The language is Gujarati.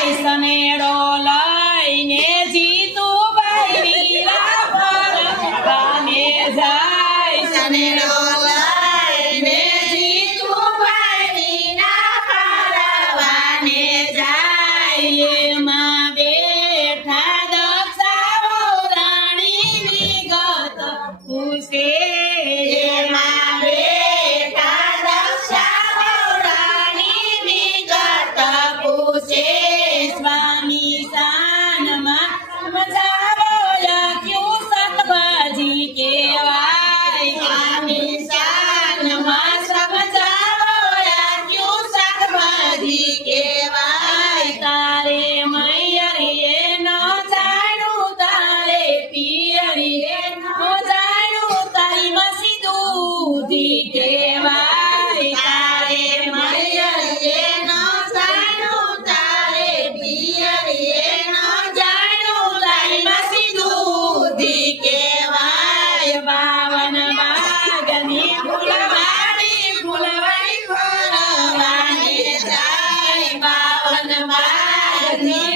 સનેડો લઈને જીતુભાઈ વીરા પરવાને જાય સનેડો લઈને જીતુભાઈ વીરા પરવાને જાય એમાં બેઠા દક્ષાઓ રાણીની ગત પૂછે એમાં બેઠા દક્ષા રાણી વિગત પૂછે સ્વામી શાનમાં સમજાવો લખ્યું શાકભાજી કહેવાય સ્વામી શાનમાં સમજાવો ક્યું શાકભાજી કહેવાય તારે મૈયરીએ ન જાણું તારે પિયરીએ ન જાણું તારી મસી દૂધી કહેવાય તારે મૈયરીએ ન જાણું તારે પિયરીએ ન જાણું તારી મસી દૂધી કહેવાય બાવન બાગની ફૂલવાડી ફૂલવાડી ફરવાને જાય બાવન બાગની